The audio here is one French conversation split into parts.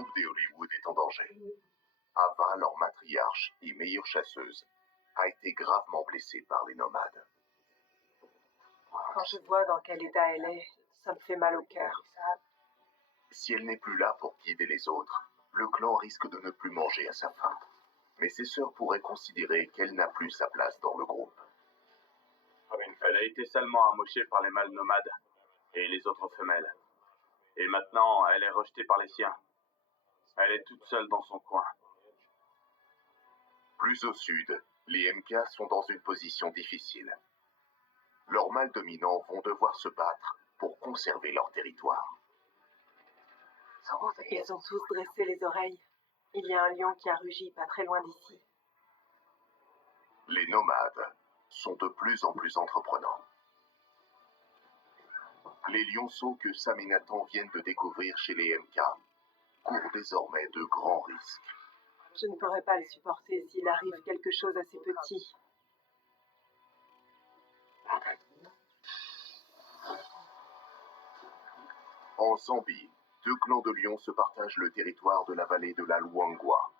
groupe des Hollywood est en danger. Ava, leur matriarche et meilleure chasseuse, a été gravement blessée par les nomades. Quand je vois dans quel état elle est, ça me fait mal au cœur. Si elle n'est plus là pour guider les autres, le clan risque de ne plus manger à sa faim. Mais ses sœurs pourraient considérer qu'elle n'a plus sa place dans le groupe. Elle a été salement amochée par les mâles nomades et les autres femelles. Et maintenant, elle est rejetée par les siens. Elle est toute seule dans son coin. Plus au sud, les MK sont dans une position difficile. Leurs mâles dominants vont devoir se battre pour conserver leur territoire. Ils ont tous dressé les oreilles. Il y a un lion qui a rugi pas très loin d'ici. Les nomades sont de plus en plus entreprenants. Les lionceaux que Sam et Nathan viennent de découvrir chez les MK courent désormais de grands risques. Je ne pourrais pas le supporter s'il arrive quelque chose à ces petits. En Zambie, 2 clans de lions se partagent le territoire de la vallée de la Luangwa.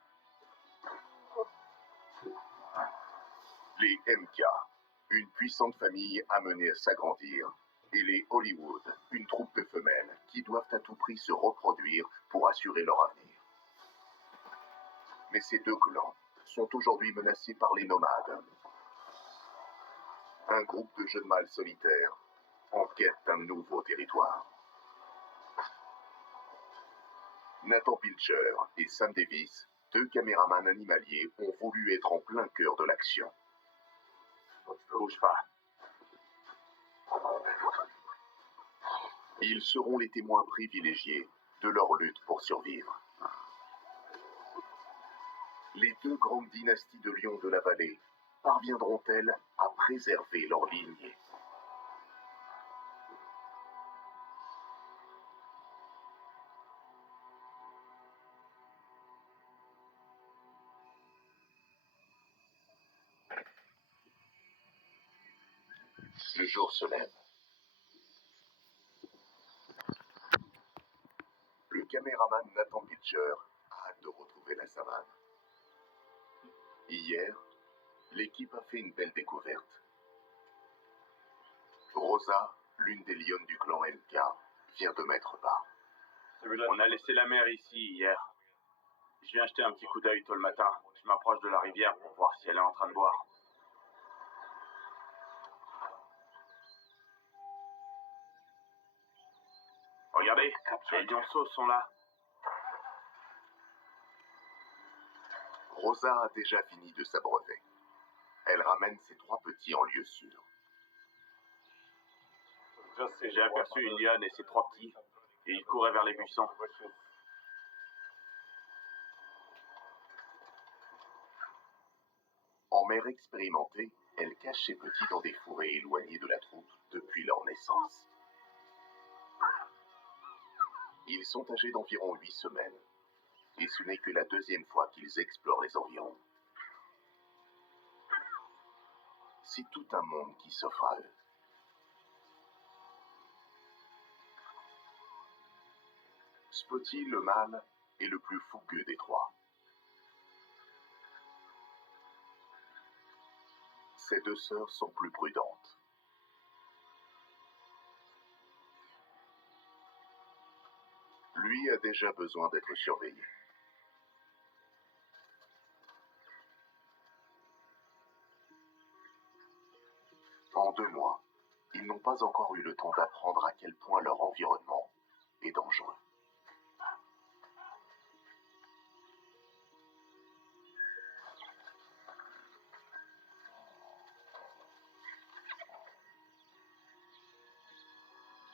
Les MK, une puissante famille amenée à s'agrandir, et les Hollywood, une troupe de femelles qui doivent à tout prix se reproduire pour assurer leur avenir. Mais ces 2 clans sont aujourd'hui menacés par les nomades. Un groupe de jeunes mâles solitaires en quête d'un nouveau territoire. Nathan Pilcher et Sam Davis, 2 caméramans animaliers, ont voulu être en plein cœur de l'action. Bouge pas. Ils seront les témoins privilégiés de leur lutte pour survivre. Les 2 grandes dynasties de lions de la vallée parviendront-elles à préserver leur lignée? Le jour se lève. Le caméraman Nathan Pilcher a hâte de retrouver la savane. Hier, l'équipe a fait une belle découverte. Rosa, l'une des lionnes du clan MK, vient de mettre bas. On a laissé la mer ici hier. Je viens jeter un petit coup d'œil tôt le matin. Je m'approche de la rivière pour voir si elle est en train de boire. Regardez, les lionceaux sont là. Rosa a déjà fini de s'abreuver. Elle ramène ses 3 petits en lieu sûr. J'ai aperçu une lionne et ses 3 petits, et ils couraient vers les buissons. En mère expérimentée, elle cache ses petits dans des fourrés éloignés de la troupe depuis leur naissance. Ils sont âgés d'environ 8 semaines, et ce n'est que la 2e fois qu'ils explorent les environs. C'est tout un monde qui s'offre à eux. Spotty, le mâle, est le plus fougueux des 3. Ses 2 sœurs sont plus prudentes. Lui a déjà besoin d'être surveillé. En 2 mois, ils n'ont pas encore eu le temps d'apprendre à quel point leur environnement est dangereux.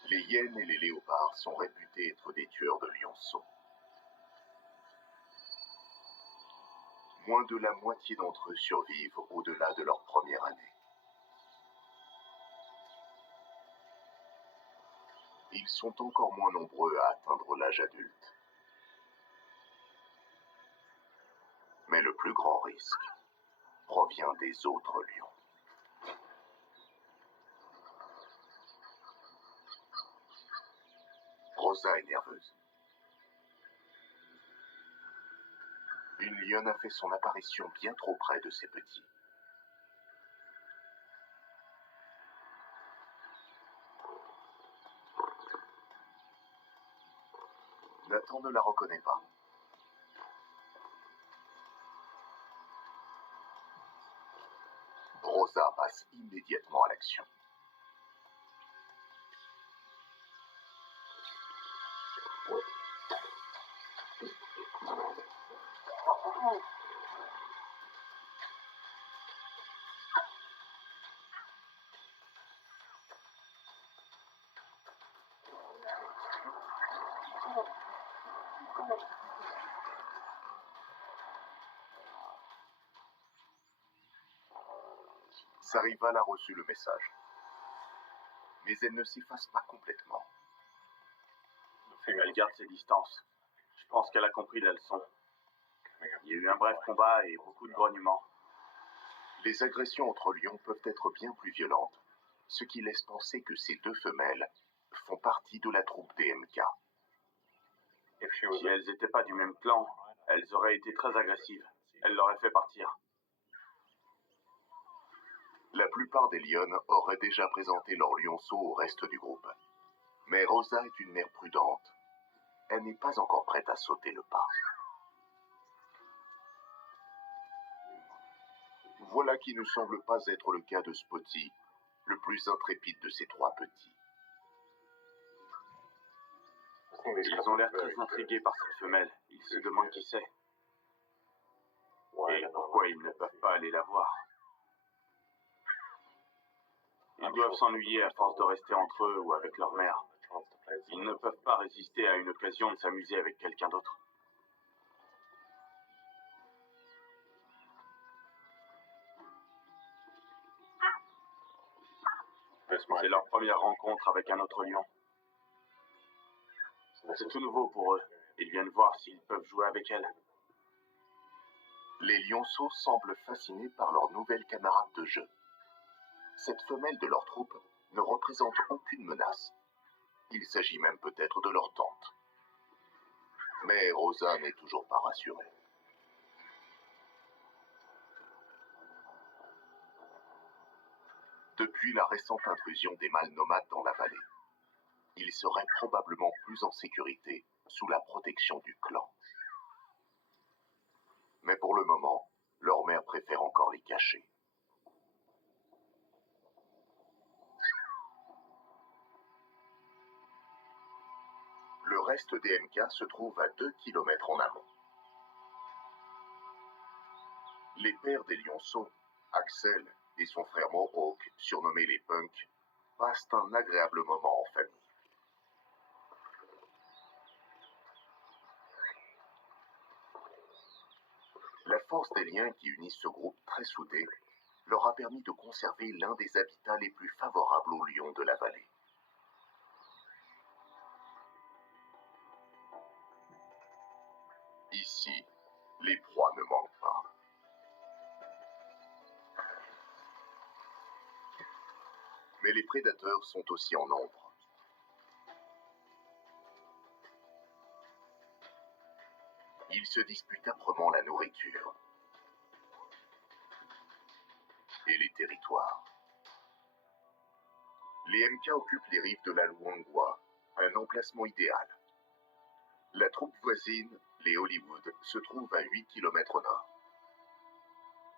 Les hyènes et les léopards sont réputés être des tueurs de lionceaux. Moins de la moitié d'entre eux survivent au-delà de leur première année. Ils sont encore moins nombreux à atteindre l'âge adulte. Mais le plus grand risque provient des autres lions. Rosa est nerveuse. Une lionne a fait son apparition bien trop près de ses petits. Nathan ne la reconnaît pas. Rosa passe immédiatement à l'action. Sa rivale a reçu le message. Mais elle ne s'efface pas complètement. Elle garde ses distances. Je pense qu'elle a compris la leçon. Il y a eu un bref combat et beaucoup de grognements. Les agressions entre lions peuvent être bien plus violentes, ce qui laisse penser que ces deux femelles font partie de la troupe DMK. Si elles n'étaient pas du même clan, elles auraient été très agressives. Elles l'auraient fait partir. La plupart des lionnes auraient déjà présenté leur lionceau au reste du groupe. Mais Rosa est une mère prudente. Elle n'est pas encore prête à sauter le pas. Voilà qui ne semble pas être le cas de Spotty, le plus intrépide de ces trois petits. Ils ont l'air très intrigués par cette femelle. Ils se demandent qui c'est. Et pourquoi ils ne peuvent pas aller la voir. Ils doivent s'ennuyer à force de rester entre eux ou avec leur mère. Ils ne peuvent pas résister à une occasion de s'amuser avec quelqu'un d'autre. C'est leur première rencontre avec un autre lion. C'est tout nouveau pour eux. Ils viennent voir s'ils peuvent jouer avec elle. Les lionceaux semblent fascinés par leur nouvelle camarade de jeu. Cette femelle de leur troupe ne représente aucune menace. Il s'agit même peut-être de leur tante. Mais Rosa n'est toujours pas rassurée. Depuis la récente intrusion des mâles nomades dans la vallée, ils seraient probablement plus en sécurité sous la protection du clan. Mais pour le moment, leur mère préfère encore les cacher. Le reste des MK se trouve à 2 kilomètres en amont. Les pères des lionceaux, Axel et son frère Mohawk, surnommés les Punks, passent un agréable moment en famille. La force des liens qui unissent ce groupe très soudé leur a permis de conserver l'un des habitats les plus favorables aux lions de la vallée. Ici, les proies ne manquent pas. Mais les prédateurs sont aussi en nombre. Ils se disputent âprement la nourriture et les territoires. Les MK occupent les rives de la Luangwa, un emplacement idéal. La troupe voisine, les Hollywood, se trouve à 8 km au nord.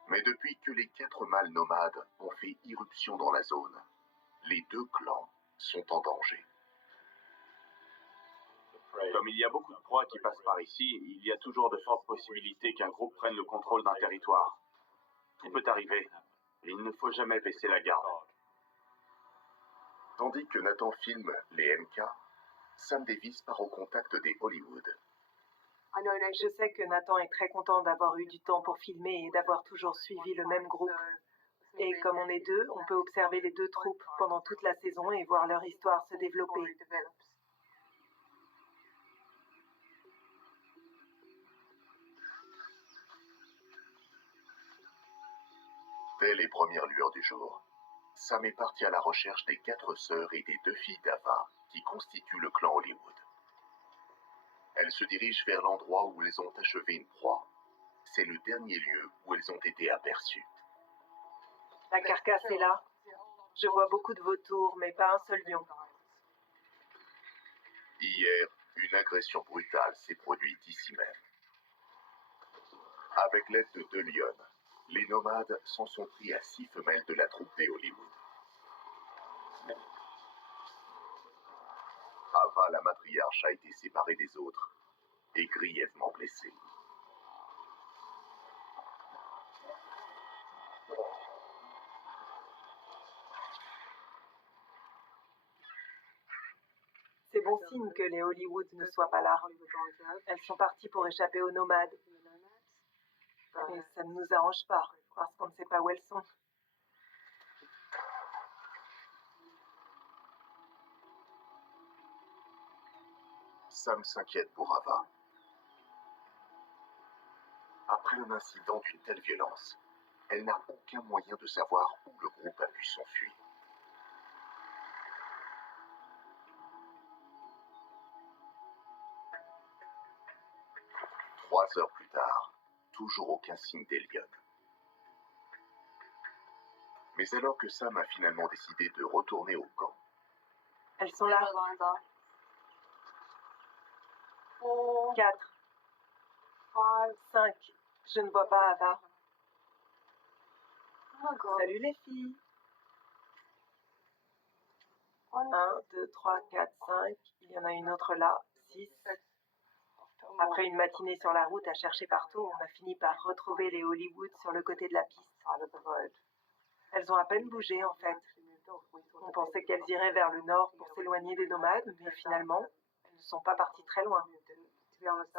Mais depuis que les 4 mâles nomades ont fait irruption dans la zone, les deux clans sont en danger. Comme il y a beaucoup de proies qui passent par ici, il y a toujours de fortes possibilités qu'un groupe prenne le contrôle d'un territoire. Tout peut arriver, et il ne faut jamais baisser la garde. Tandis que Nathan filme les MK, Sam Davis part au contact des Hollywood. Je sais que Nathan est très content d'avoir eu du temps pour filmer et d'avoir toujours suivi le même groupe. Et comme on est deux, on peut observer les deux troupes pendant toute la saison et voir leur histoire se développer. Dès les premières lueurs du jour, Sam est parti à la recherche des 4 sœurs et des 2 filles d'Ava qui constituent le clan Hollywood. Elles se dirigent vers l'endroit où elles ont achevé une proie, c'est le dernier lieu où elles ont été aperçues. La carcasse est là. Je vois beaucoup de vautours, mais pas un seul lion. Hier, une agression brutale s'est produite ici même. Avec l'aide de 2 lionnes, les nomades s'en sont pris à 6 femelles de la troupe des Hollywood. Ava, la matriarche, a été séparée des autres et grièvement blessée. C'est bon signe que les Hollywood ne soient pas là. Elles sont parties pour échapper aux nomades. Et ça ne nous arrange pas, parce qu'on ne sait pas où elles sont. Sam s'inquiète pour Ava. Après un incident d'une telle violence, elle n'a aucun moyen de savoir où le groupe a pu s'enfuir. 3 heures plus tard, toujours aucun signe des lionnes. Mais alors que Sam a finalement décidé de retourner au camp, Elles sont là. 4, 5. Je ne vois pas Ava. Salut les filles. 1, 2, 3, 4, 5. Il y en a une autre là. 6. Après une matinée sur la route à chercher partout, on a fini par retrouver les Hollywood sur le côté de la piste. Elles ont à peine bougé en fait. On pensait qu'elles iraient vers le nord pour s'éloigner des nomades, mais finalement, elles ne sont pas parties très loin.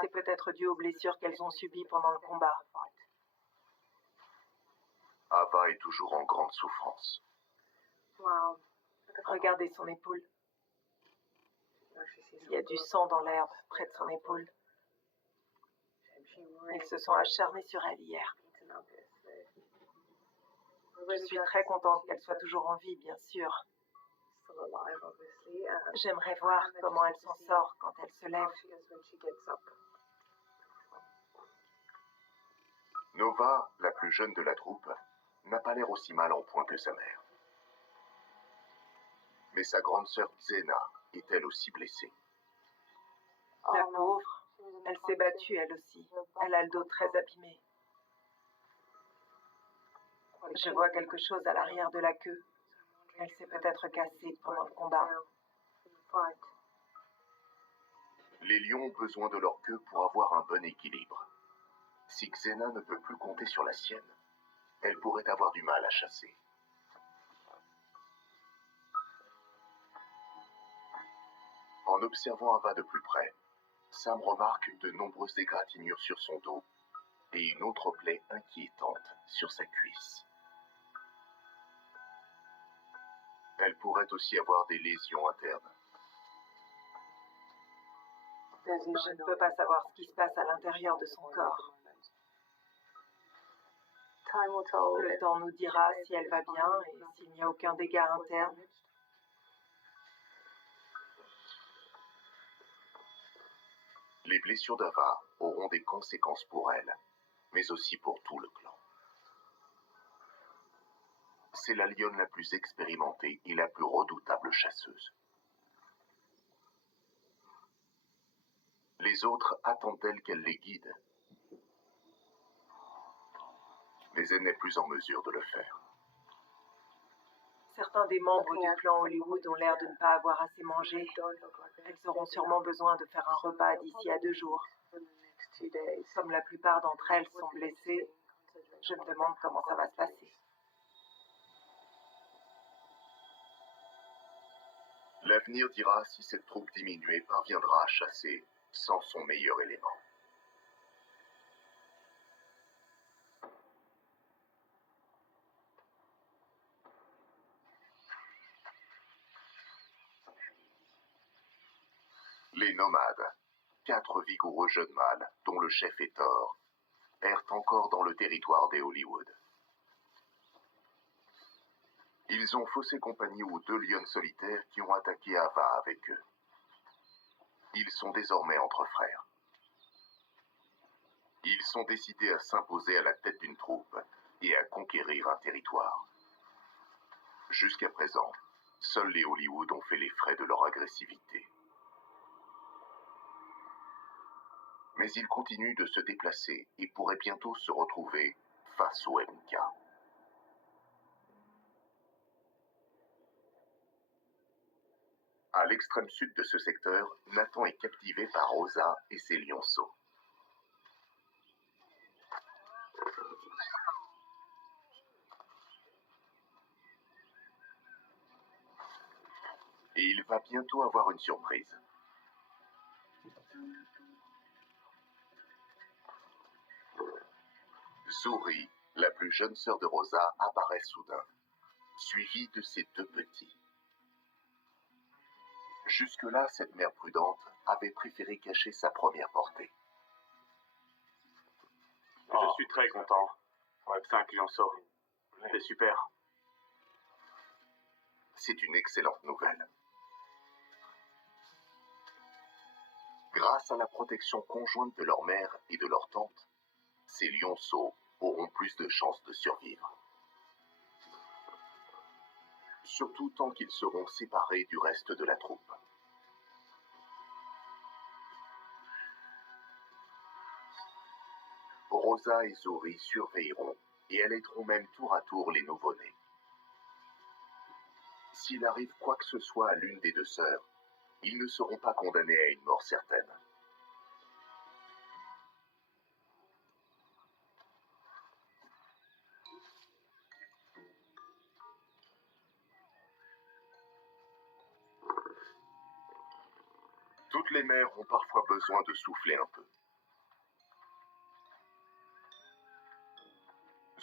C'est peut-être dû aux blessures qu'elles ont subies pendant le combat. Ava est toujours en grande souffrance. Regardez son épaule. Il y a du sang dans l'herbe près de son épaule. Ils se sont acharnés sur elle hier. Je suis très contente qu'elle soit toujours en vie, bien sûr. J'aimerais voir comment elle s'en sort quand elle se lève. Nova, la plus jeune de la troupe, n'a pas l'air aussi mal en point que sa mère. Mais sa grande sœur Xena est elle aussi blessée. La pauvre, elle s'est battue elle aussi. Elle a le dos très abîmé. Je vois quelque chose à l'arrière de la queue. Elle s'est peut-être cassée pendant le combat. Les lions ont besoin de leur queue pour avoir un bon équilibre. Si Xena ne peut plus compter sur la sienne, elle pourrait avoir du mal à chasser. En observant Ava de plus près, Sam remarque de nombreuses égratignures sur son dos et une autre plaie inquiétante sur sa cuisse. Elle pourrait aussi avoir des lésions internes. Je ne peux pas savoir ce qui se passe à l'intérieur de son corps. Le temps nous dira si elle va bien et s'il n'y a aucun dégât interne. Les blessures d'Ava auront des conséquences pour elle, mais aussi pour tout le clan. C'est la lionne la plus expérimentée et la plus redoutable chasseuse. Les autres attendent d'elle qu'elle les guide, mais elle n'est plus en mesure de le faire. Certains des membres du clan Hollywood ont l'air de ne pas avoir assez mangé. Elles auront sûrement besoin de faire un repas d'ici à 2 jours. Comme la plupart d'entre elles sont blessées, je me demande comment ça va se passer. L'avenir dira si cette troupe diminuée parviendra à chasser sans son meilleur élément. Les nomades, 4 vigoureux jeunes mâles, dont le chef est Thor, errent encore dans le territoire des Hollywood. Ils ont faussé compagnie aux 2 lionnes solitaires qui ont attaqué Ava avec eux. Ils sont désormais entre frères. Ils sont décidés à s'imposer à la tête d'une troupe et à conquérir un territoire. Jusqu'à présent, seuls les Hollywood ont fait les frais de leur agressivité. Mais ils continuent de se déplacer et pourraient bientôt se retrouver face au MK. À l'extrême sud de ce secteur, Nathan est captivé par Rosa et ses lionceaux. Et il va bientôt avoir une surprise. Zuri, la plus jeune sœur de Rosa, apparaît soudain, suivie de ses deux petits. Jusque-là, cette mère prudente avait préféré cacher sa première portée. Je suis très content. 5 lionceaux. C'est super. C'est une excellente nouvelle. Grâce à la protection conjointe de leur mère et de leur tante, ces lionceaux auront plus de chances de survivre. Surtout tant qu'ils seront séparés du reste de la troupe. Rosa et Zuri surveilleront et aideront même tour à tour les nouveau-nés. S'il arrive quoi que ce soit à l'une des deux sœurs, ils ne seront pas condamnés à une mort certaine. Toutes les mères ont parfois besoin de souffler un peu.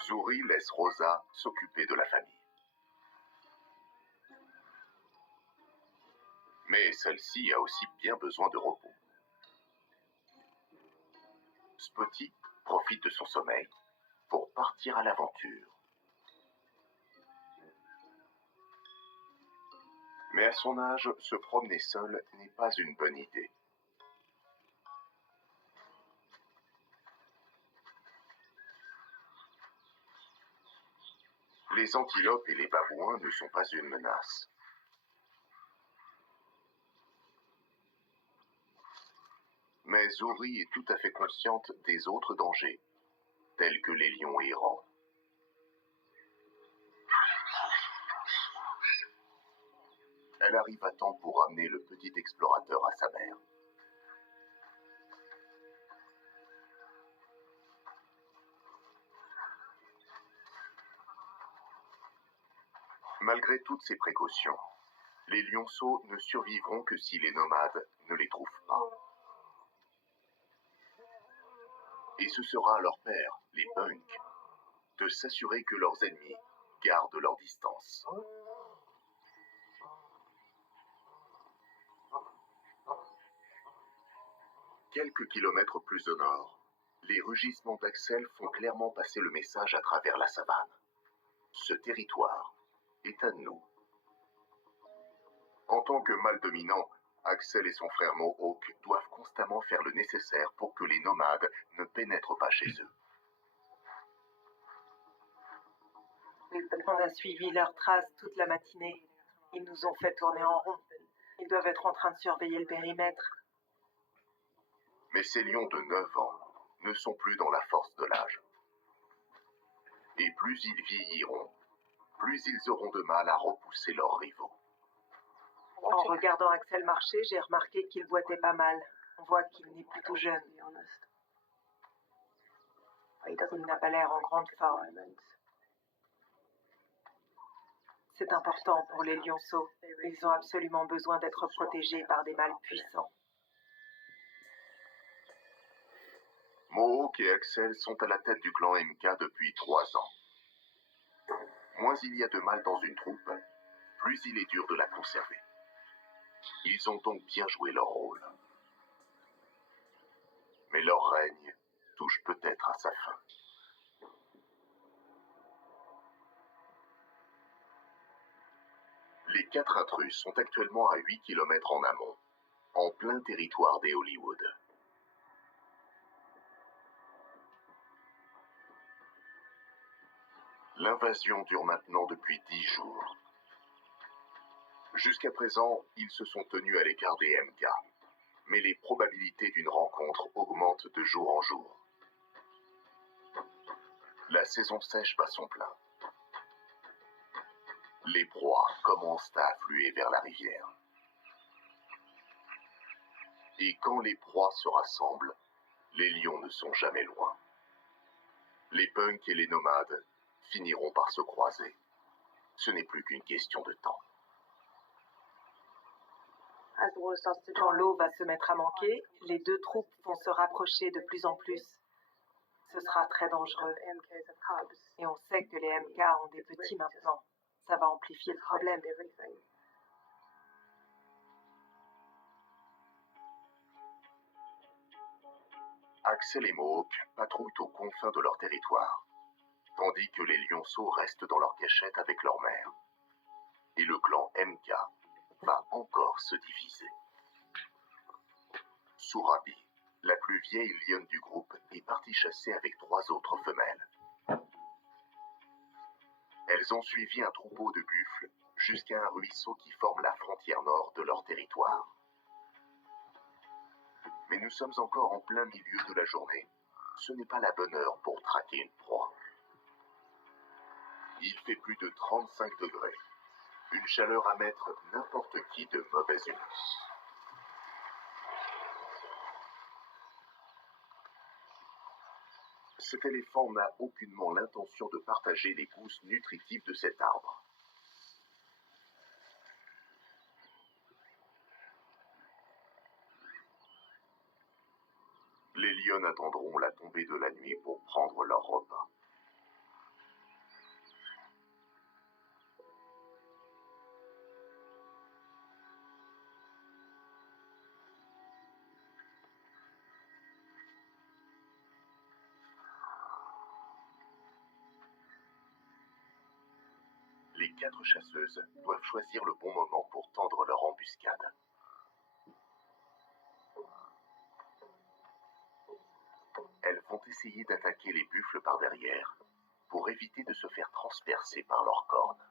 Zuri laisse Rosa s'occuper de la famille. Mais celle-ci a aussi bien besoin de repos. Spotty profite de son sommeil pour partir à l'aventure. Mais à son âge, se promener seul n'est pas une bonne idée. Les antilopes et les babouins ne sont pas une menace. Mais Zuri est tout à fait consciente des autres dangers, tels que les lions errants. Elle arrive à temps pour ramener le petit explorateur à sa mère. Malgré toutes ces précautions, les lionceaux ne survivront que si les nomades ne les trouvent pas. Et ce sera à leur père, les punks, de s'assurer que leurs ennemis gardent leur distance. Quelques kilomètres plus au nord, les rugissements d'Axel font clairement passer le message à travers la savane. Ce territoire est à nous. En tant que mâle dominant, Axel et son frère Mohawk doivent constamment faire le nécessaire pour que les nomades ne pénètrent pas chez eux. On a suivi leurs traces toute la matinée. Ils nous ont fait tourner en rond. Ils doivent être en train de surveiller le périmètre. Mais ces lions de 9 ans ne sont plus dans la force de l'âge. Et plus ils vieilliront, plus ils auront de mal à repousser leurs rivaux. En regardant Axel marcher, j'ai remarqué qu'il boitait pas mal. On voit qu'il n'est plus tout jeune. Il n'a pas l'air en grande forme. C'est important pour les lionceaux. Ils ont absolument besoin d'être protégés par des mâles puissants. Mohawk et Axel sont à la tête du clan MK depuis 3 ans. Moins il y a de mâles dans une troupe, plus il est dur de la conserver. Ils ont donc bien joué leur rôle. Mais leur règne touche peut-être à sa fin. Les 4 intrus sont actuellement à 8 km en amont, en plein territoire des Hollywood. L'invasion dure maintenant depuis 10 jours. Jusqu'à présent, ils se sont tenus à l'écart des MK, mais les probabilités d'une rencontre augmentent de jour en jour. La saison sèche bat son plein. Les proies commencent à affluer vers la rivière. Et quand les proies se rassemblent, les lions ne sont jamais loin. Les punks et les nomades finiront par se croiser. Ce n'est plus qu'une question de temps. Quand l'eau va se mettre à manquer, les deux troupes vont se rapprocher de plus en plus. Ce sera très dangereux. Et on sait que les MK ont des petits maintenant. Ça va amplifier le problème. Axel et Mohawk patrouillent aux confins de leur territoire, tandis que les lionceaux restent dans leur cachette avec leur mère. Et le clan MK va encore se diviser. Sourabi, la plus vieille lionne du groupe, est partie chasser avec 3 autres femelles. Elles ont suivi un troupeau de buffles jusqu'à un ruisseau qui forme la frontière nord de leur territoire. Mais nous sommes encore en plein milieu de la journée. Ce n'est pas la bonne heure pour traquer une proie. Il fait plus de 35 degrés. Une chaleur à mettre n'importe qui de mauvaise humeur. Cet éléphant n'a aucunement l'intention de partager les gousses nutritives de cet arbre. Les lionnes attendront la tombée de la nuit pour prendre leur repas. Les 4 chasseuses doivent choisir le bon moment pour tendre leur embuscade. Elles vont essayer d'attaquer les buffles par derrière pour éviter de se faire transpercer par leurs cornes.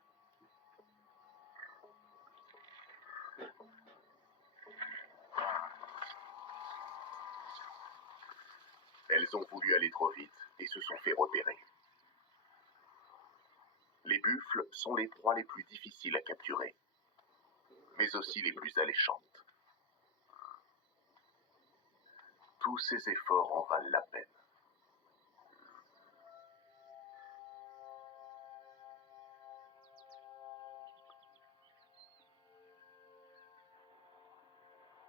Elles ont voulu aller trop vite et se sont fait repérer. Les buffles sont les proies les plus difficiles à capturer, mais aussi les plus alléchantes. Tous ces efforts en valent la peine.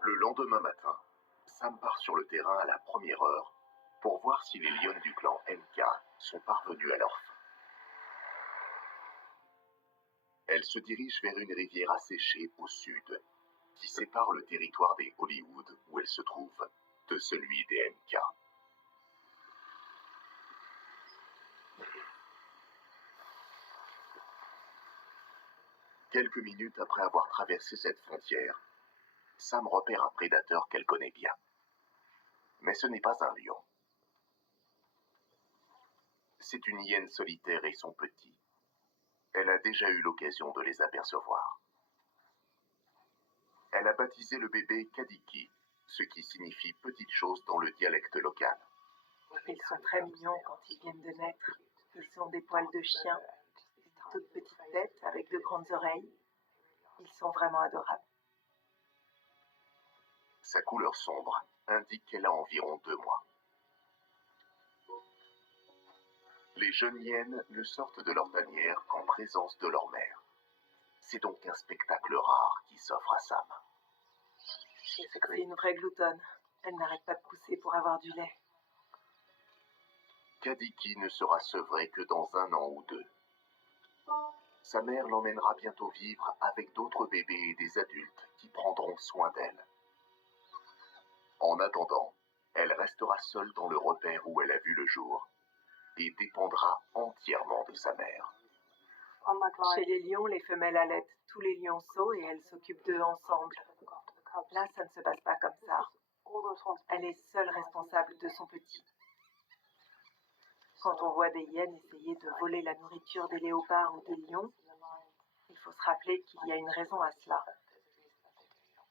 Le lendemain matin, Sam part sur le terrain à la première heure pour voir si les lionnes du clan MK sont parvenues à leur fin. Elle se dirige vers une rivière asséchée au sud, qui sépare le territoire des Hollywood où elle se trouve de celui des MK. Quelques minutes après avoir traversé cette frontière, Sam repère un prédateur qu'elle connaît bien. Mais ce n'est pas un lion. C'est une hyène solitaire et son petit. Elle a déjà eu l'occasion de les apercevoir. Elle a baptisé le bébé Kadiki, ce qui signifie petite chose dans le dialecte local. Ils sont très mignons quand ils viennent de naître. Ils ont des poils de chien, une toute petite tête avec de grandes oreilles. Ils sont vraiment adorables. Sa couleur sombre indique qu'elle a environ 2 mois. Les jeunes hyènes ne sortent de leur tanière qu'en présence de leur mère. C'est donc un spectacle rare qui s'offre à Sam. C'est une vraie gloutonne. Elle n'arrête pas de pousser pour avoir du lait. Kadiki ne sera sevrée que dans 1 an ou 2. Sa mère l'emmènera bientôt vivre avec d'autres bébés et des adultes qui prendront soin d'elle. En attendant, elle restera seule dans le repère où elle a vu le jour et dépendra entièrement de sa mère. Chez les lions, les femelles allaitent tous les lionceaux et elles s'occupent d'eux ensemble. Là, ça ne se passe pas comme ça. Elle est seule responsable de son petit. Quand on voit des hyènes essayer de voler la nourriture des léopards ou des lions, il faut se rappeler qu'il y a une raison à cela.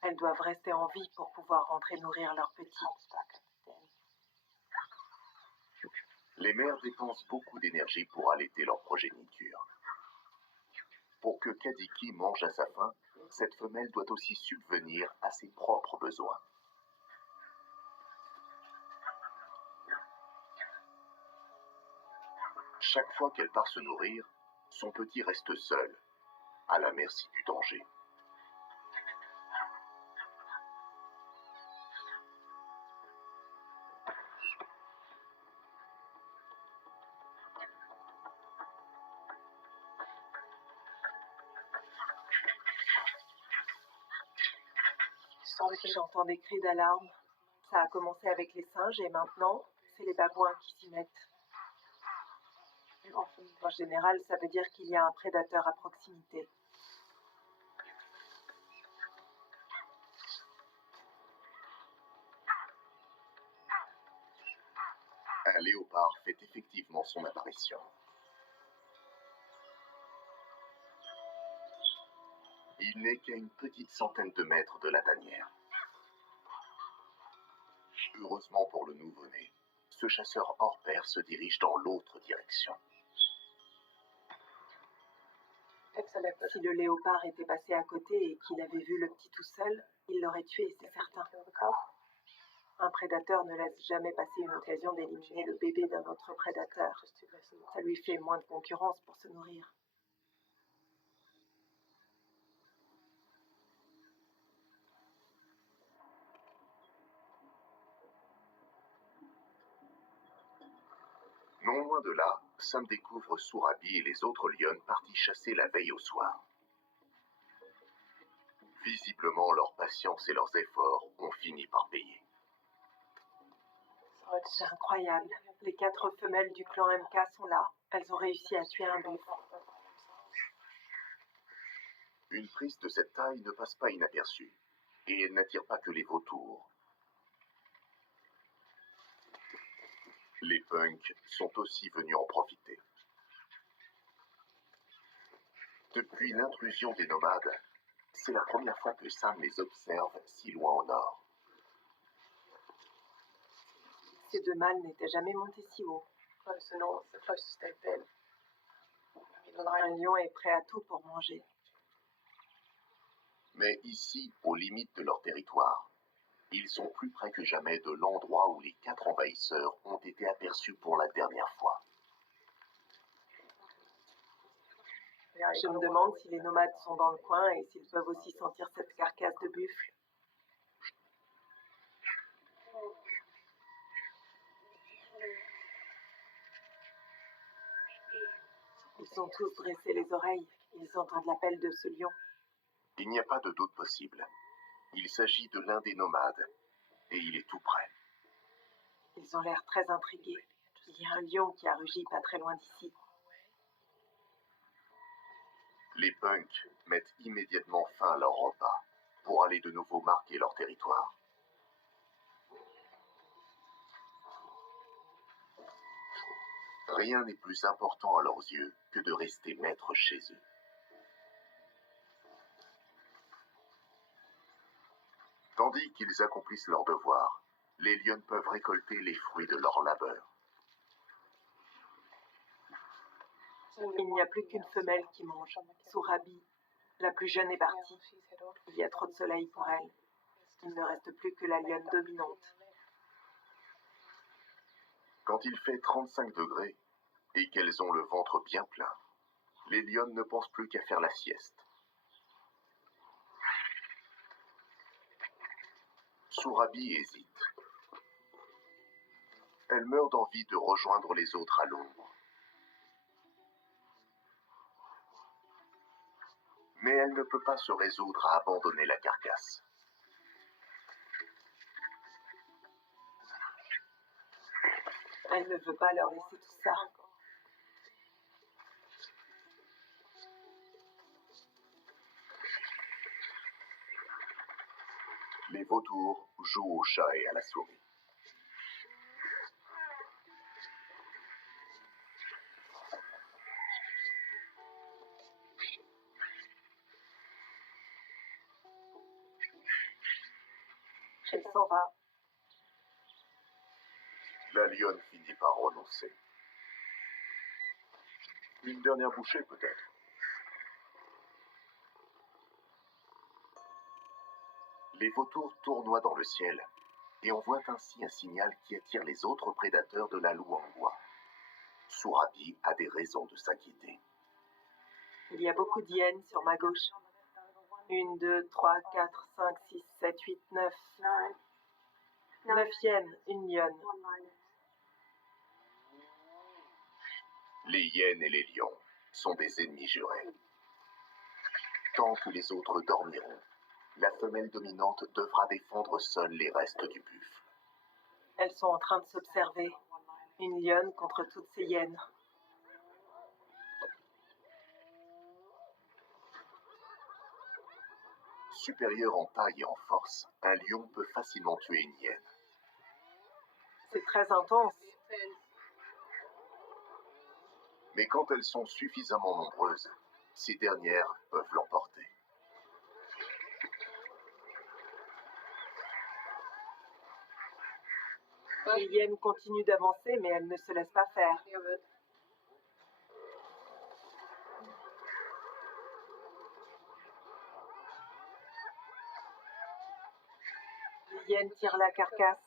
Elles doivent rester en vie pour pouvoir rentrer nourrir leurs petits. Les mères dépensent beaucoup d'énergie pour allaiter leur progéniture. Pour que Kadiki mange à sa faim, cette femelle doit aussi subvenir à ses propres besoins. Chaque fois qu'elle part se nourrir, son petit reste seul, à la merci du danger. J'entends des cris d'alarme. Ça a commencé avec les singes et maintenant, c'est les babouins qui s'y mettent. En général, ça veut dire qu'il y a un prédateur à proximité. Un léopard fait effectivement son apparition. Il n'est qu'à une petite centaine de mètres de la tanière. Heureusement pour le nouveau-né, ce chasseur hors pair se dirige dans l'autre direction. Si le léopard était passé à côté et qu'il avait vu le petit tout seul, il l'aurait tué, c'est certain. Un prédateur ne laisse jamais passer une occasion d'éliminer le bébé d'un autre prédateur. Ça lui fait moins de concurrence pour se nourrir. Non loin de là, Sam découvre Sourabi et les autres lionnes partis chasser la veille au soir. Visiblement, leur patience et leurs efforts ont fini par payer. C'est incroyable. Les 4 femelles du clan MK sont là. Elles ont réussi à tuer un buffle. Une prise de cette taille ne passe pas inaperçue, et elle n'attire pas que les vautours. Les punks sont aussi venus en profiter. Depuis l'intrusion des nomades, c'est la première fois que Sam les observe si loin au nord. Ces 2 mâles n'étaient jamais montés si haut. Un lion est prêt à tout pour manger. Mais ici, aux limites de leur territoire, ils sont plus près que jamais de l'endroit où les 4 envahisseurs ont été aperçus pour la dernière fois. Je me demande si les nomades sont dans le coin et s'ils peuvent aussi sentir cette carcasse de buffle. Ils ont tous dressé les oreilles. Ils entendent l'appel de ce lion. Il n'y a pas de doute possible. Il s'agit de l'un des nomades, et il est tout près. Ils ont l'air très intrigués. Il y a un lion qui a rugi pas très loin d'ici. Les punks mettent immédiatement fin à leur repas pour aller de nouveau marquer leur territoire. Rien n'est plus important à leurs yeux que de rester maîtres chez eux. Tandis qu'ils accomplissent leur devoir, les lionnes peuvent récolter les fruits de leur labeur. Il n'y a plus qu'une femelle qui mange. Sourabi, la plus jeune, est partie. Il y a trop de soleil pour elle. Il ne reste plus que la lionne dominante. Quand il fait 35 degrés et qu'elles ont le ventre bien plein, les lionnes ne pensent plus qu'à faire la sieste. Sourabi hésite. Elle meurt d'envie de rejoindre les autres à l'ombre. Mais elle ne peut pas se résoudre à abandonner la carcasse. Elle ne veut pas leur laisser tout ça. Les vautours jouent au chat et à la souris. s'en va. La lionne finit par renoncer. Une dernière bouchée, peut-être. Les vautours tournoient dans le ciel, et on voit ainsi un signal qui attire les autres prédateurs de la Luangwa. Surabi a des raisons de s'inquiéter. Il y a beaucoup d'hyènes sur ma gauche. 1, 2, 3, 4, 5, 6, 7, 8, 9. 9 hyènes, une lionne. Les hyènes et les lions sont des ennemis jurés. Tant que les autres dormiront, la femelle dominante devra défendre seule les restes du buffle. Elles sont en train de s'observer. Une lionne contre toutes ces hyènes. Supérieur en taille et en force, un lion peut facilement tuer une hyène. C'est très intense. Mais quand elles sont suffisamment nombreuses, ces dernières peuvent l'emporter. Les hyènes continuent d'avancer, mais elles ne se laissent pas faire. Les hyènes tirent la carcasse.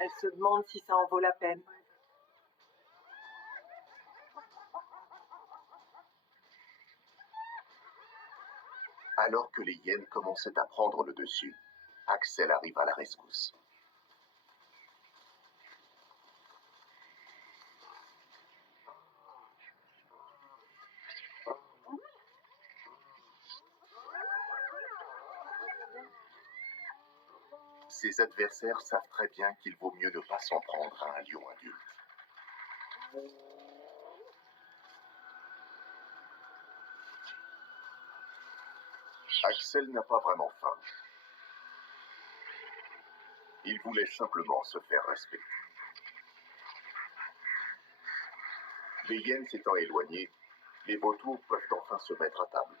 Elles se demandent si ça en vaut la peine. Alors que les hyènes commençaient à prendre le dessus, Axel arrive à la rescousse. Ses adversaires savent très bien qu'il vaut mieux ne pas s'en prendre à un lion adulte. Axel n'a pas vraiment faim. Il voulait simplement se faire respecter. Les hyènes s'étant éloignées, les vautours peuvent enfin se mettre à table.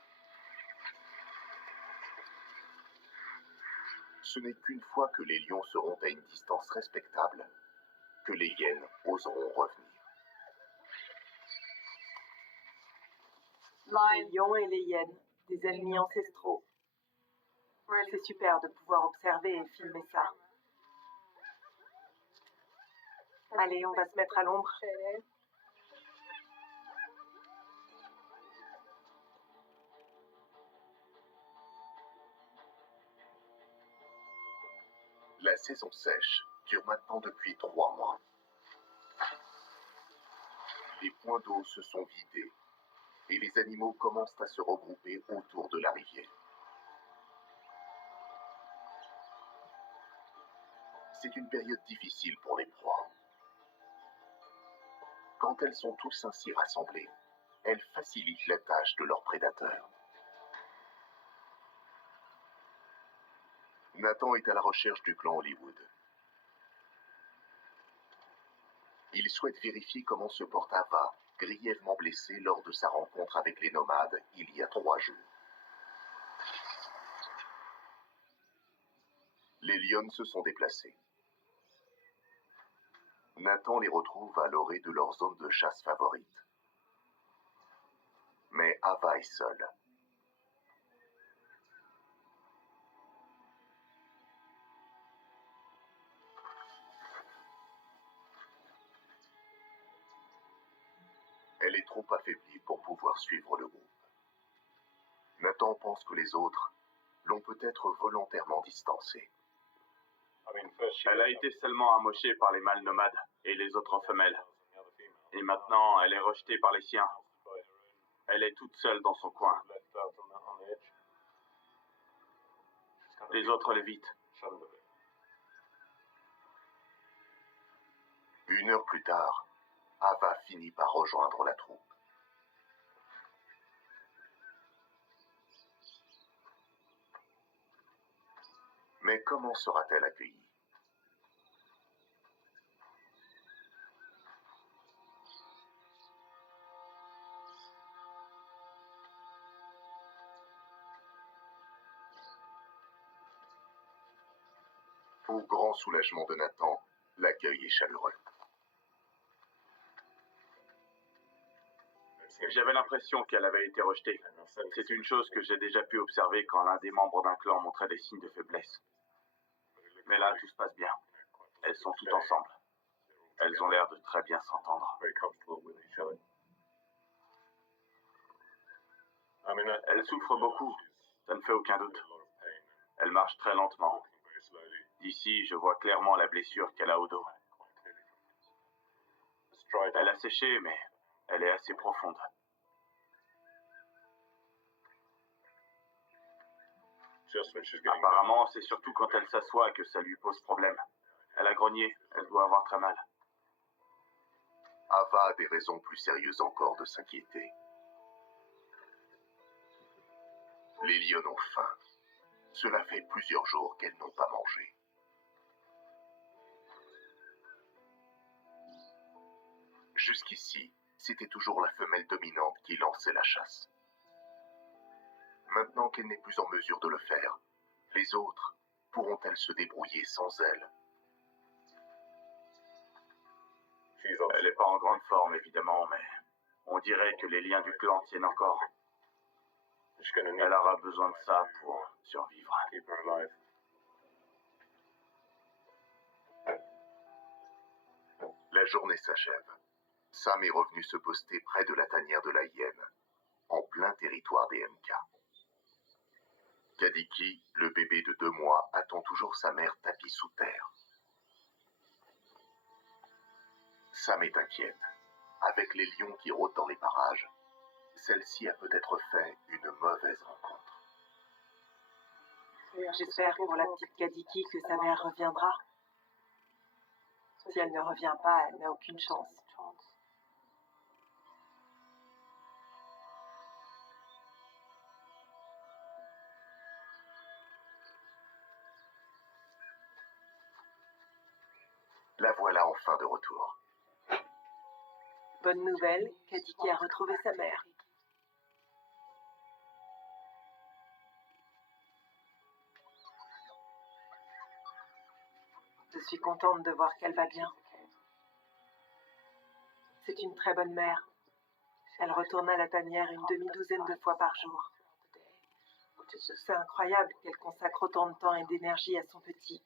Ce n'est qu'une fois que les lions seront à une distance respectable que les hyènes oseront revenir. Les lions et les hyènes, des ennemis ancestraux. C'est super de pouvoir observer et filmer ça. Allez, on va se mettre à l'ombre. La saison sèche dure maintenant depuis 3 mois. Les points d'eau se sont vidés et les animaux commencent à se regrouper autour de la rivière. C'est une période difficile pour les proies. Quand elles sont tous ainsi rassemblées, elles facilitent la tâche de leurs prédateurs. Nathan est à la recherche du clan Hollywood. Il souhaite vérifier comment se porte Ava, grièvement blessée lors de sa rencontre avec les nomades il y a 3 jours. Les lionnes se sont déplacées. Nathan les retrouve à l'orée de leur zone de chasse favorite. Mais Ava est seule. Elle est trop affaiblie pour pouvoir suivre le groupe. Nathan pense que les autres l'ont peut-être volontairement distancée. Elle a été seulement amochée par les mâles nomades et les autres femelles. Et maintenant, elle est rejetée par les siens. Elle est toute seule dans son coin. Les autres l'évitent. 1 heure plus tard, Ava finit par rejoindre la troupe. Mais comment sera-t-elle accueillie? Au grand soulagement de Nathan, l'accueil est chaleureux. J'avais l'impression qu'elle avait été rejetée. C'est une chose que j'ai déjà pu observer quand l'un des membres d'un clan montrait des signes de faiblesse. Mais là, tout se passe bien. Elles sont toutes ensemble. Elles ont l'air de très bien s'entendre. Elle souffre beaucoup, ça ne fait aucun doute. Elle marche très lentement. D'ici, je vois clairement la blessure qu'elle a au dos. Elle a séché, mais elle est assez profonde. Apparemment, c'est surtout quand elle s'assoit que ça lui pose problème. Elle a grogné, elle doit avoir très mal. Ava a des raisons plus sérieuses encore de s'inquiéter. Les lions ont faim. Cela fait plusieurs jours qu'elles n'ont pas mangé. Jusqu'ici, c'était toujours la femelle dominante qui lançait la chasse. Maintenant qu'elle n'est plus en mesure de le faire, les autres pourront-elles se débrouiller sans elle? Elle n'est pas en grande forme, évidemment, mais on dirait que les liens du clan tiennent encore. Elle aura besoin de ça pour survivre. La journée s'achève. Sam est revenu se poster près de la tanière de la hyène, en plein territoire des MK. Kadiki, le bébé de 2 mois, attend toujours sa mère tapie sous terre. Sam est inquiète. Avec les lions qui rôdent dans les parages, celle-ci a peut-être fait une mauvaise rencontre. J'espère pour la petite Kadiki que sa mère reviendra. Si elle ne revient pas, elle n'a aucune chance. La voilà enfin de retour. Bonne nouvelle, Kadiki a retrouvé sa mère. Je suis contente de voir qu'elle va bien. C'est une très bonne mère. Elle retourne à la tanière une demi-douzaine de fois par jour. C'est incroyable qu'elle consacre autant de temps et d'énergie à son petit.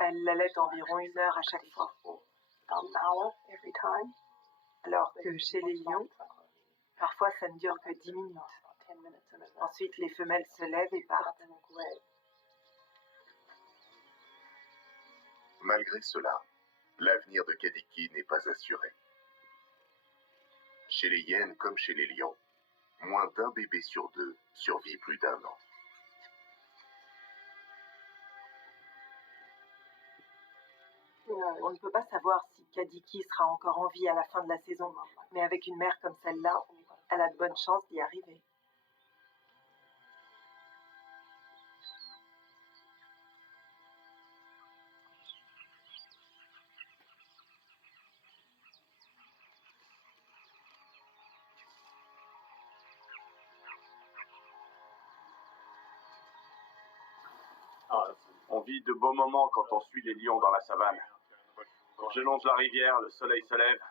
Elle l'allait environ 1 heure à chaque fois. Alors que chez les lions, parfois ça ne dure que 10 minutes. Ensuite, les femelles se lèvent et partent. Malgré cela, l'avenir de Kadiki n'est pas assuré. Chez les hyènes comme chez les lions, moins d'un bébé sur 2 survit plus d'1 an. On ne peut pas savoir si Kadiki sera encore en vie à la fin de la saison, mais avec une mère comme celle-là, elle a de bonnes chances d'y arriver. On vit de beaux moments quand on suit les lions dans la savane. Je longe la rivière, le soleil se lève.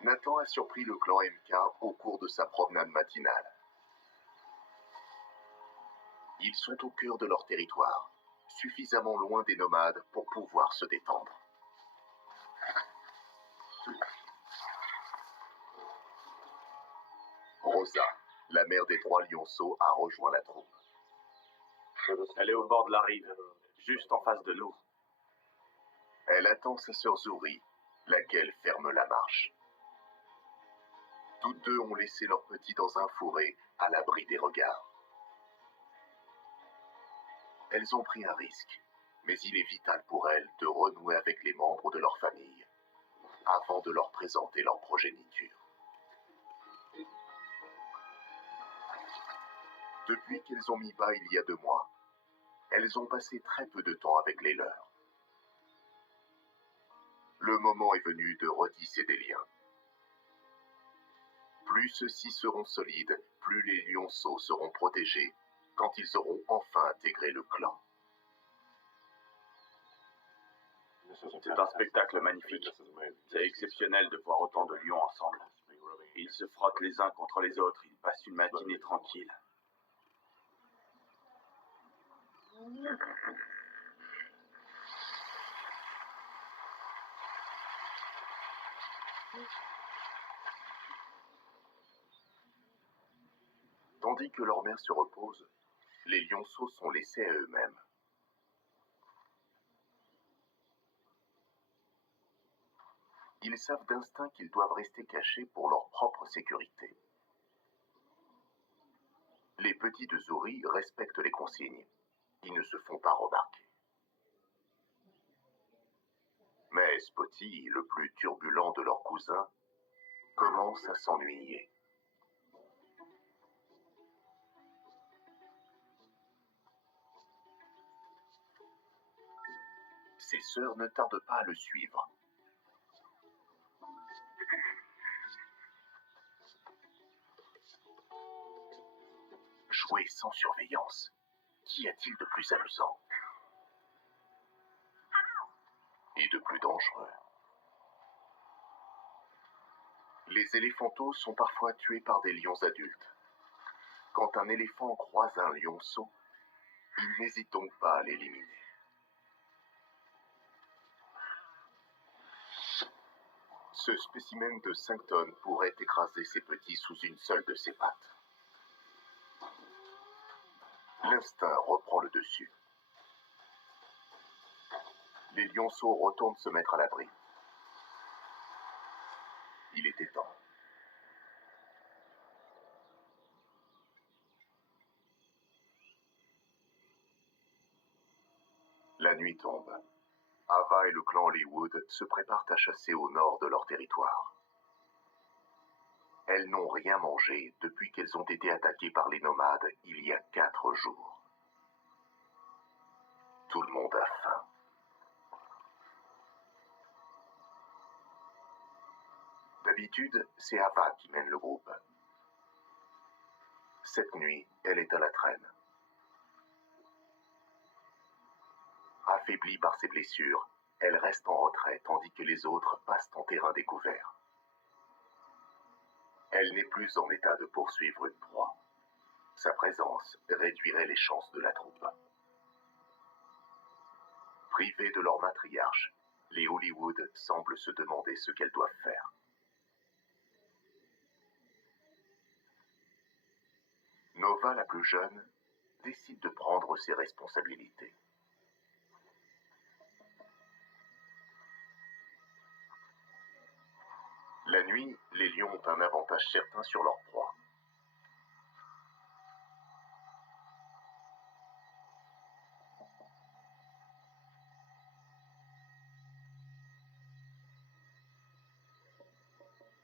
Nathan a surpris le clan MK au cours de sa promenade matinale. Ils sont au cœur de leur territoire, suffisamment loin des nomades pour pouvoir se détendre. Rosa, la mère des 3 lionceaux, a rejoint la troupe. Elle est au bord de la rive, juste en face de nous. Elle attend sa sœur Zouri, laquelle ferme la marche. Toutes deux ont laissé leur petit dans un fourré, à l'abri des regards. Elles ont pris un risque, mais il est vital pour elles de renouer avec les membres de leur famille, avant de leur présenter leur progéniture. Depuis qu'elles ont mis bas il y a 2 mois, elles ont passé très peu de temps avec les leurs. Le moment est venu de retisser des liens. Plus ceux-ci seront solides, plus plus les lionceaux seront protégés quand ils auront enfin intégré le clan. C'est un spectacle magnifique. C'est exceptionnel de voir autant de lions ensemble. Ils se frottent les uns contre les autres, ils passent une matinée tranquille. Tandis que leur mère se repose, les lionceaux sont laissés à eux-mêmes. Ils savent d'instinct qu'ils doivent rester cachés pour leur propre sécurité. Les petits de Zuri respectent les consignes. Ils ne se font pas remarquer. Mais Spotty, le plus turbulent de leurs cousins, commence à s'ennuyer. Ses sœurs ne tardent pas à le suivre. Jouer sans surveillance, qu'y a-t-il de plus amusant et de plus dangereux? Les éléphantos sont parfois tués par des lions adultes. Quand un éléphant croise un lionceau, il n'hésite donc pas à l'éliminer. Ce spécimen de 5 tonnes pourrait écraser ses petits sous une seule de ses pattes. L'instinct reprend le dessus. Les lionceaux retournent se mettre à l'abri. Il était temps. La nuit tombe. Ava et le clan Hollywood se préparent à chasser au nord de leur territoire. Elles n'ont rien mangé depuis qu'elles ont été attaquées par les nomades il y a 4 jours. Tout le monde a faim. D'habitude, c'est Ava qui mène le groupe. Cette nuit, elle est à la traîne. Affaiblie par ses blessures, elle reste en retrait tandis que les autres passent en terrain découvert. Elle n'est plus en état de poursuivre une proie. Sa présence réduirait les chances de la troupe. Privées de leur matriarche, les Hollywood semblent se demander ce qu'elles doivent faire. Nova, la plus jeune, décide de prendre ses responsabilités. La nuit, les lions ont un avantage certain sur leur proie.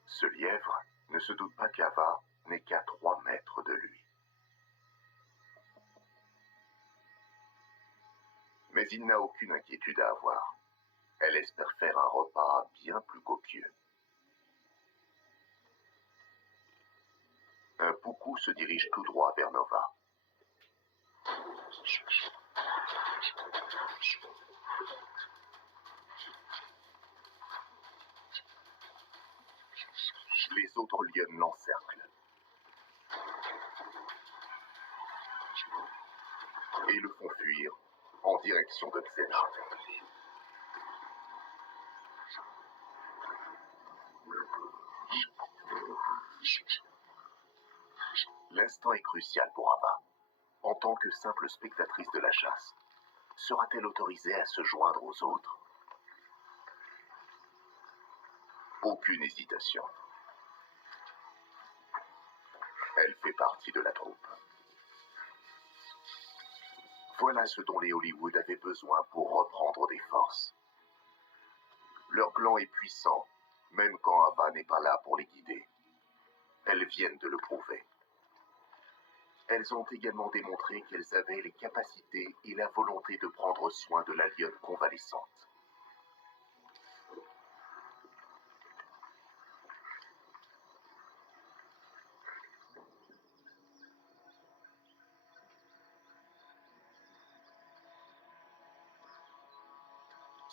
Ce lièvre ne se doute pas qu'Ava n'est qu'à 3 mètres de lui. Mais il n'a aucune inquiétude à avoir. Elle espère faire un repas bien plus copieux. Un poucou se dirige tout droit vers Nova. Les autres lionnes l'encerclent et le font fuir en direction de Xena. L'instant est crucial pour Ava. En tant que simple spectatrice de la chasse, sera-t-elle autorisée à se joindre aux autres? Aucune hésitation. Elle fait partie de la troupe. Voilà ce dont les Hollywood avaient besoin pour reprendre des forces. Leur clan est puissant, même quand Ava n'est pas là pour les guider. Elles viennent de le prouver. Elles ont également démontré qu'elles avaient les capacités et la volonté de prendre soin de la lionne convalescente.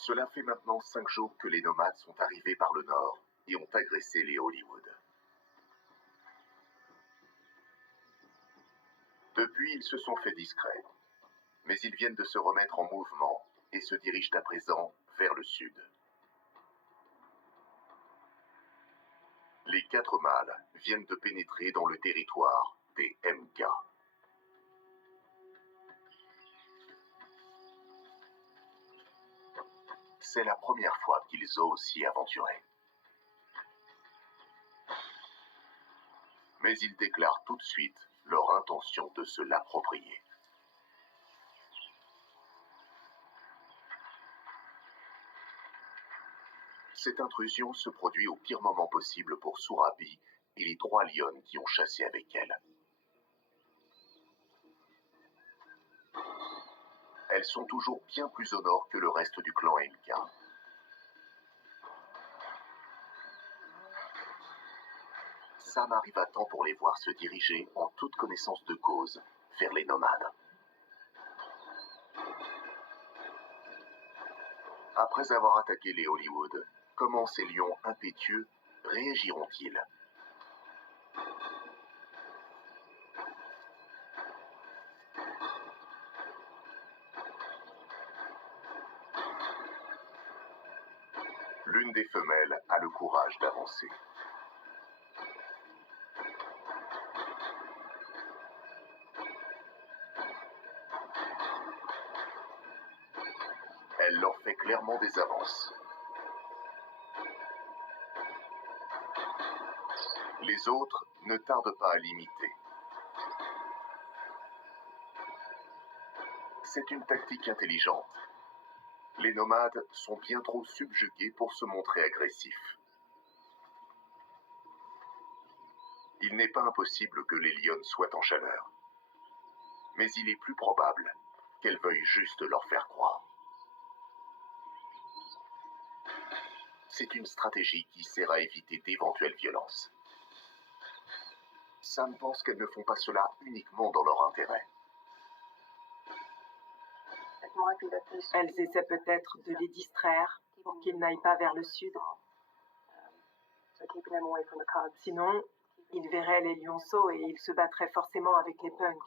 Cela fait maintenant 5 jours que les nomades sont arrivés par le nord et ont agressé les Hollywood. Depuis, ils se sont fait discrets, mais ils viennent de se remettre en mouvement et se dirigent à présent vers le sud. Les 4 mâles viennent de pénétrer dans le territoire des MK. C'est la première fois qu'ils osent s'y aventurer. Mais ils déclarent tout de suite leur intention de se l'approprier. Cette intrusion se produit au pire moment possible pour Surabi et les 3 lionnes qui ont chassé avec elle. Elles sont toujours bien plus au nord que le reste du clan MK. Sam arrive à temps pour les voir se diriger en toute connaissance de cause vers les nomades. Après avoir attaqué les Hollywood, comment ces lions impétueux réagiront-ils? L'une des femelles a le courage d'avancer. Elle leur fait clairement des avances. Les autres ne tardent pas à l'imiter. C'est une tactique intelligente. Les nomades sont bien trop subjugués pour se montrer agressifs. Il n'est pas impossible que les lionnes soient en chaleur. Mais il est plus probable qu'elles veuillent juste leur faire croire. C'est une stratégie qui sert à éviter d'éventuelles violences. Sam pense qu'elles ne font pas cela uniquement dans leur intérêt. Elles essaient peut-être de les distraire pour qu'ils n'aillent pas vers le sud. Sinon, ils verraient les lionceaux et ils se battraient forcément avec les punks.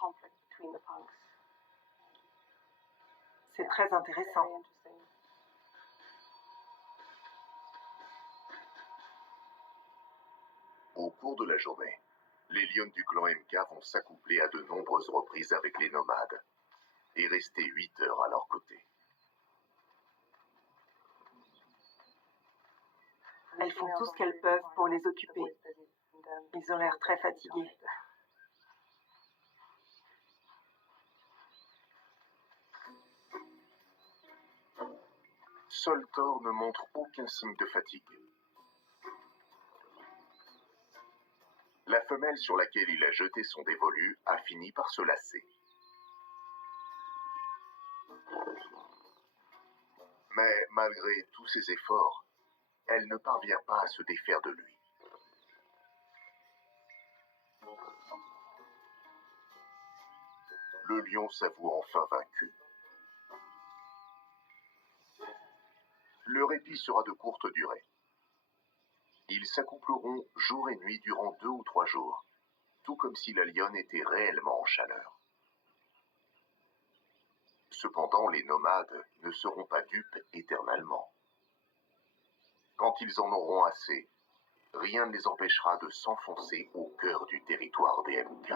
C'est très intéressant. Au cours de la journée, les lionnes du clan MK vont s'accoupler à de nombreuses reprises avec les nomades et rester 8 heures à leur côté. Elles font tout ce qu'elles peuvent pour les occuper. Ils ont l'air très fatigués. Seul Thor ne montre aucun signe de fatigue. La femelle sur laquelle il a jeté son dévolu a fini par se lasser. Mais malgré tous ses efforts, elle ne parvient pas à se défaire de lui. Le lion s'avoue enfin vaincu. Le répit sera de courte durée. Ils s'accoupleront jour et nuit durant 2 ou 3 jours, tout comme si la lionne était réellement en chaleur. Cependant, les nomades ne seront pas dupes éternellement. Quand ils en auront assez, rien ne les empêchera de s'enfoncer au cœur du territoire des MK.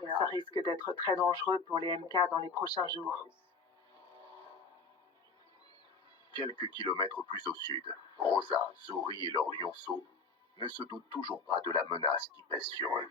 Ça risque d'être très dangereux pour les MK dans les prochains jours. Quelques kilomètres plus au sud, Rosa, Zuri et leurs lionceaux ne se doutent toujours pas de la menace qui pèse sur eux.